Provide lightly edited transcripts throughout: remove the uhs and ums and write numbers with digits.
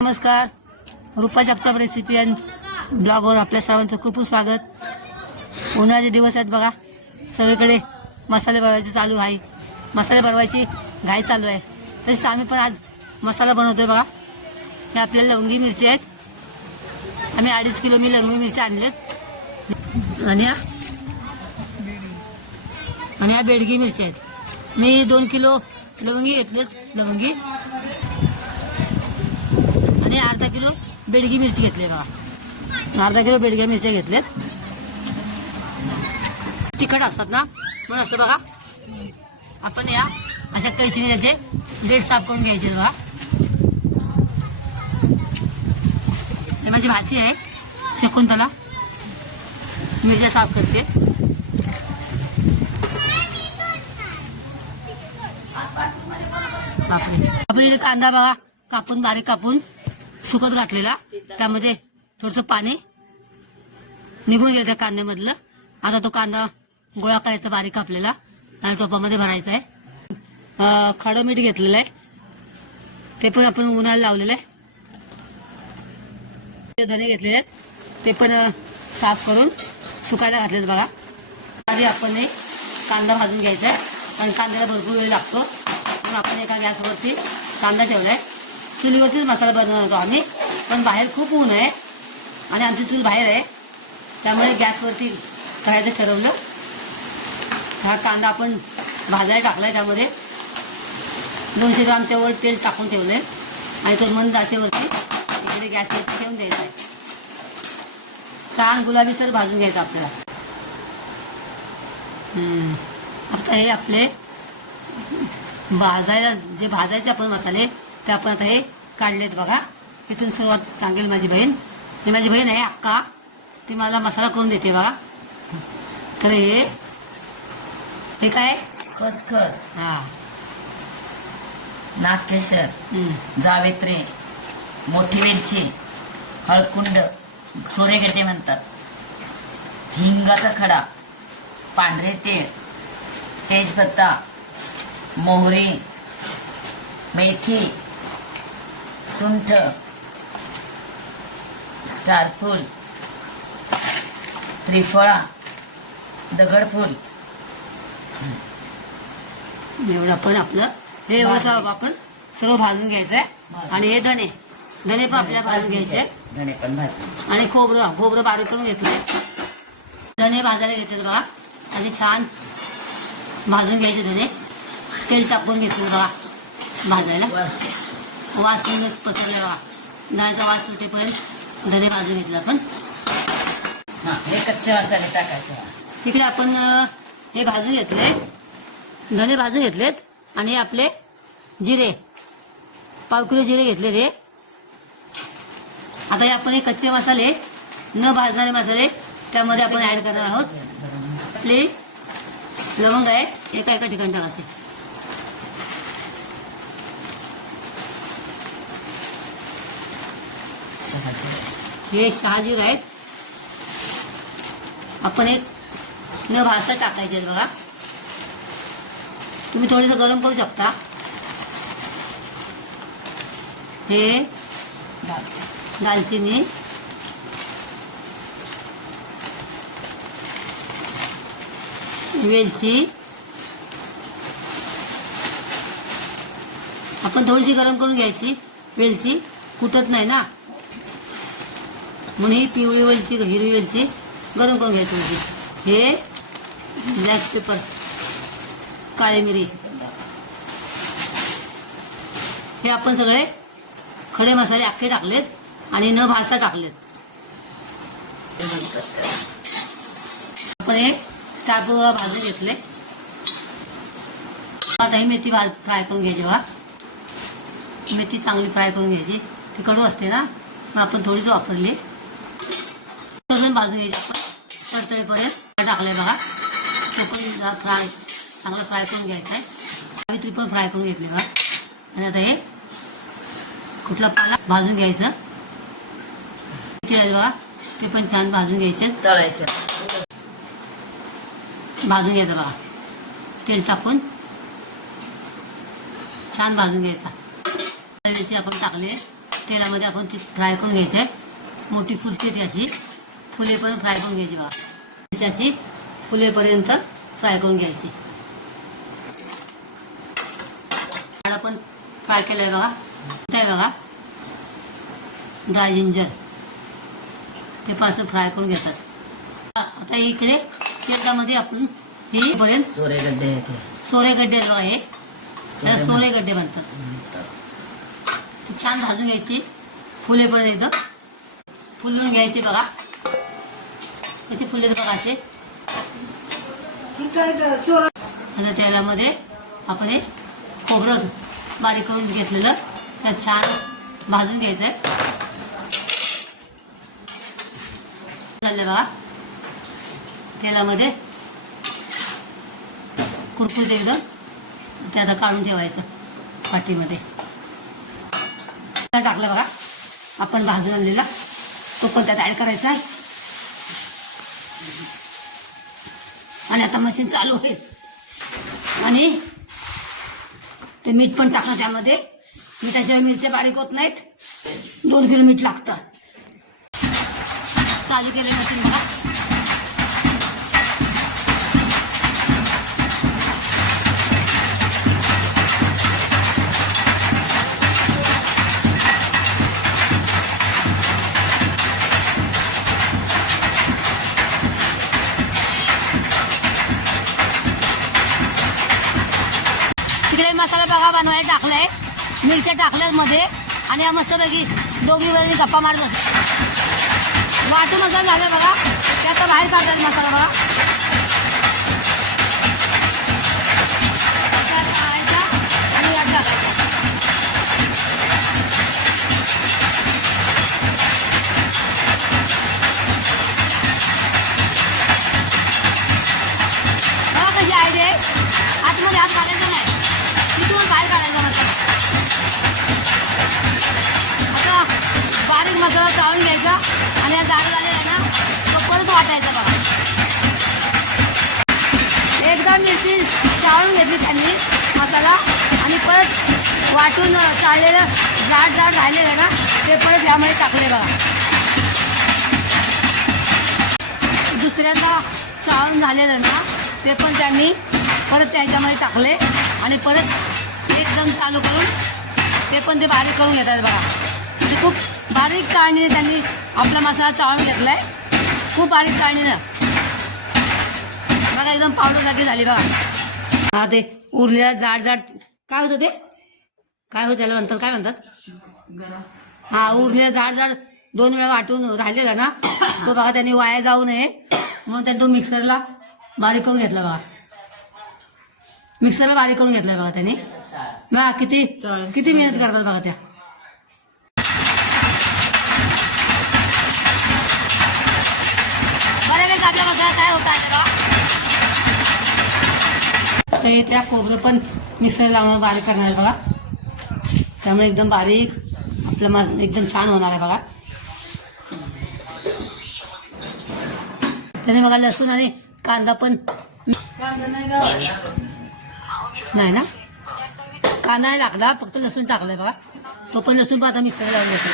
नमस्कार, रूपा Jagtap recipe and ब्लॉगवर आपल्या सर्वांचं खूप स्वागत. उन्हाळ्याचे दिवस आहेत बघा, सगळीकडे मसाले बनवायचे चालू आहे. मसाले बनवायची घाई चालू आहे. तसेच आम्ही पण आज मसाला बनवतोय बघा. हे आपल्याला लवंगी मिरची आहेत. आम्ही 2.5 किलो मी लवंगी मिरची आणलेत. आणि या बेडगी मिरची आहेत. मी 2 किलो लवंगी घेतलेत. लवंगी आणि अर्धा किलो बेडगी मिरची घेतली बघा. अर्धा किलो बेडग्या मिरच्या घेतल्यात. तिखट असतात ना म्हणून असं बघा. आपण या अशा कैचीने याचे देठ साफ करून घ्यायचे बघा. हे माझी भाजी आहे शकुंतला, मिरच्या साफ करते. आपण इथे कांदा बघा कापून बारीक कापून सुकत घातलेला, त्यामध्ये थोडंसं पाणी निघून गेलं त्या कांद्यामधलं. आता तो कांदा गोळा करायचा बारीक कापलेला आणि टोपामध्ये भरायचा आहे. खडं मीठ घेतलेलं आहे, ते पण आपण उन्हाळ्याला लावलेलं आहे. धने घेतलेले आहेत, ते पण साफ करून सुकायला घातलेत बघा. आधी आपण हे कांदा भाजून घ्यायचा आहे, कारण कांद्याला भरपूर वेळ लागतो. म्हणून आपण एका गॅसवरती कांदा ठेवलाय. चुलीवरतीच मसाला बनवणार होतो आम्ही, पण बाहेर खूप ऊन आहे आणि आमची चूल बाहेर आहे, त्यामुळे गॅसवरती करायचं ठरवलं. हा कांदा आपण भाजायला टाकलाय, त्यामध्ये 200 ग्रामच्या वर तेल टाकून ठेवलंय आणि तो मंद आचेवरती इकडे गॅसवरती ठेवून द्यायचा आहे. छान गुलाबीसर भाजून घ्यायचं आपल्याला. आता हे आपले भाजायचे आपण मसाले ते आपण आता हे काढलेत बघा. इथून सुरुवात सांगेल माझी बहीण. ही माझी बहीण आहे अक्का, ती मला मसाला करून देते बघा. तर हे काय खसखस, हा नागकेशर, जावेत्री, मोठी वेलची, हळकुंड, सोरेगड्डे म्हणतात, हिंगाचा खडा, पांढरे तेल, तेजपत्ता, मोहरी, मेथी, सुंठ, स्टारफूल, त्रिफळा, दगडफूल. एवढं पण आपलं हे एवढं आपण सर्व भाजून घ्यायचं आहे. आणि हे धने पण आपल्याला भाजून घ्यायचे. धणे पण भाजून, आणि खोबरं बारीक करून घेतलंय. धने भाजायला घेतले बघा आणि छान भाजून घ्यायचे धने. तेल टाकून घेतलं बघा भाजायला. वास पसरला बघा. धण्याचा वास सुटेपर्यंत धने भाजून घेतला आपण. हे कच्चे मसाले टाकायचे. तिकडे आपण हे भाजून घेतले, धने भाजून घेतलेत. आणि आपले जिरे 1/2 किलो जिरे घेतले ते. आता हे आपण हे कच्चे मसाले न भाजणारे मसाले त्यामध्ये आपण ऍड करणार आहोत. आपले लवंग आहे एका ठिकाणी टाकायचे. हे शहाजीर आहेत, आपण एक न भाजता टाकायचे आहेत बघा. तुम्ही थोडंसं गरम करू शकता. हे दालचिनी, वेलची आपण थोडीशी गरम करून घ्यायची. वेलची फुटत नाही ना, म्हणून ही पिवळी वेलची हिरवी वेलची गरम करून घ्यायची होती. हे ब्लॅक पेपर, काळे मिरी, हे आपण सगळे खडे मसाले अख्खे टाकलेत आणि न भाजता टाकलेत. आपण हे स्टार्ट भाजून घेतले. आता ही मेथी फ्राय करून घ्यायची बघा. मेथी चांगली फ्राय करून घ्यायची. ती कडू असते ना, मग आपण थोडीच वापरली. भाजून घ्यायची आपण तडतडेपर्यंत टाकलंय बघा. तो पण चांगला फ्राय करून घ्यायचा आहे. सावित्री पण फ्राय करून घेतली बघा. आणि आता हे कुठला पाला भाजून घ्यायचं बघा. ते पण छान भाजून घ्यायचे. तळायचं, भाजून घ्यायचं बघा. तेल टाकून छान भाजून घ्यायचा. आपण टाकले तेलामध्ये आपण ती फ्राय करून घ्यायचं आहे. मोठी फुलते ती अशी फुलेपर्यंत फ्राय करून घ्यायची बघा. त्याची अशी फुलेपर्यंत फ्राय करून घ्यायची. आपण फ्राय केलं आहे बघा. आहे बघा ड्राय जिंजर ते पासून फ्राय करून घेतात. आता इकडे तेलामध्ये आपण ही पर्यंत सोरे गड्डे आहेत हे. सोरे गड्डे बघा हे त्याला सोरे गड्डे म्हणतात. ती छान भाजून घ्यायची फुलेपर्यंत एकदम फुलून घ्यायची बघा. कसे फुलले बघा असे. आता तेलामध्ये आपण हे खोबरं बारीक करून घेतलेलं त्यात छान भाजून घ्यायचं आहे. झालं बघा तेलामध्ये कुरकुरीत एकदम ते आता काढून ठेवायचं पाटीमध्ये. टाकलं बघा आपण भाजून आणलेला तो पण त्यात ऍड करायचा आहे. आणि आता मशीन चालू आहे. आणि ते मीठ पण टाकलं त्यामध्ये. मिठाशिवाय मिरच्या बारीक होत नाहीत. 2 किलो मीठ लागतं. चालू केलं मशीन बघा. तिकडे मसाला बघा बनवायला टाकलाय. मिरच्या टाकल्यात मध्ये आणि या मस्तपैकी दोघी वेळी गप्पा मारत वाटू मसाला झालं बघा. ते आता बाहेर काढतात मसाला बघा. त्यात टाकायचा आणि यात टाकायचा. बघा कशी आयडिया आहे. आतमध्ये हात घालायचा नाही. तिथून बाहेर काढायचा मसाला. आता बारीक मसाला चाळून घ्यायचा आणि या जाड झालेला आहे ना तो परत वाटायचा बघा. एकदा मिरची चाळून घेतली त्यांनी मसाला आणि परत वाटून चाळलेलं जाड जाड राहिलेलं ना ते परत यामध्ये टाकले बघा. दुसऱ्यांदा चाळून झालेलं ना ते पण त्यांनी परत त्याच्यामध्ये टाकले आणि परत एकदम चालू करून ते पण ते बारीक करून घेतात बघा. म्हणजे खूप बारीक चाळणीने त्यांनी आपला मसाला चाळून घेतलाय. खूप बारीक चाळणीनं बघा एकदम पावडर सारखी झाली बघा. हा ते उरलेला जाड जाड काय होतं ते काय होतं त्याला म्हणतात काय म्हणतात. हा उरलेला जाड जाड 2 वेळा वाटून राहिलेला ना तो बघा त्यांनी वाया जाऊ नये म्हणून त्यांनी तो मिक्सरला बारीक करून घेतला बघा. मिक्सरला बारीक करून घेतलाय बघा त्यांनी. बघा किती किती मेहनत करतात बघा त्या. बऱ्यापैकी आपल्या मसाला तयार होता आहे बघा. ते त्या खोबरं पण मिक्सरला लावून बारीक करणार आहे बघा. त्यामुळे एकदम बारीक आपलं एकदम छान होणार आहे बघा. त्याने बघा लसूण आणि कांदा पण नाही ना कांदा नाही लागला फक्त लसूण टाकलाय बघा. तो पण लसूण आता मिक्सरला लावून घेतो.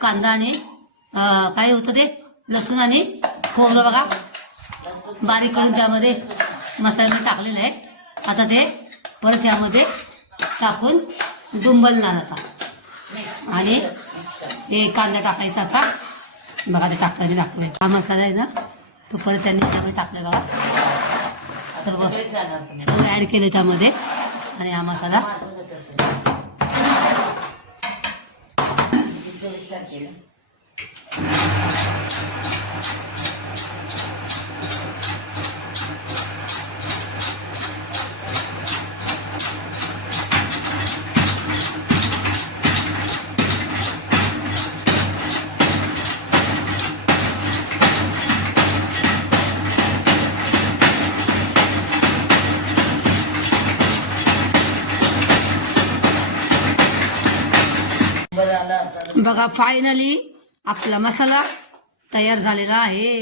कांदा आणि काय होतं ते लसूण आणि खोबरं बघा बारीक करून त्यामध्ये मसाल्यामध्ये टाकलेलं आहे. आता ते परत यामध्ये टाकून दुंबलणार आता आणि हे कांदा टाकायचा आता बघा. ते टाकता मी दाखवूया. हा मसाला आहे ना तो परत त्यांनी त्यामध्ये टाकलाय बघा. सर्व ऍड केले त्यामध्ये आणि हा मसाला बघा. फायनली आपला मसाला तयार झालेला आहे.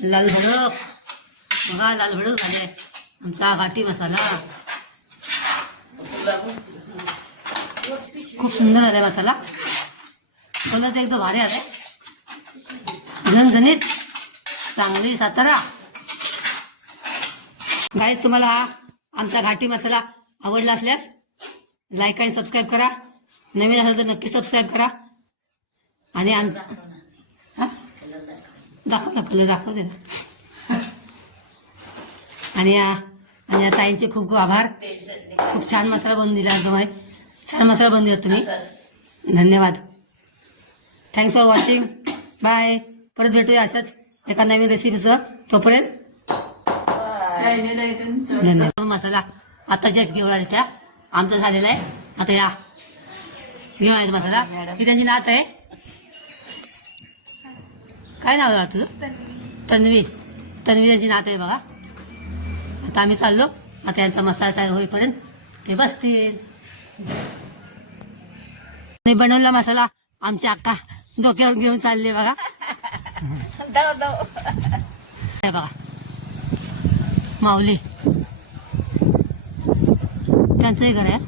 लाल भडक बघा लाल भडक झाले आमचा घाटी मसाला. खूप सुंदर झाला मसाला. फुलं एकदम भारी आले झणझणीत चांगली सातारा. गाईज तुम्हाला हा आमचा घाटी मसाला आवडला असल्यास लाईक आणि सबस्क्राईब करा. नवीन असेल तर नक्की सबस्क्राईब करा. आणि हा दाखव ना कलर दाखव दे ना. आणि या ताईंचे खूप खूप आभार. खूप छान मसाला बनवून दिला तुम्ही. छान मसाला बनवून दिला तुम्ही. धन्यवाद. Thanks for watching. बाय. परत भेटूया अशाच एका नवीन रेसिपीचं. तोपर्यंत धन्यवाद. मसाला आता ज्या घेऊन आल्या त्या आमचा झालेला आहे. आता या घेऊन आले मसाला. ही त्यांची नात आहे. काय नाव आहे तुझं? तन्वी. तन्वी त्यांची नात आहे बघा. आता आम्ही चाललो. आता यांचा मसाला तयार होईपर्यंत ते बसतील. बनवलेला मसाला आमची अक्का डोक्यावर घेऊन चालले बघा. हे बघा माऊली त्यांचंही घर आहे.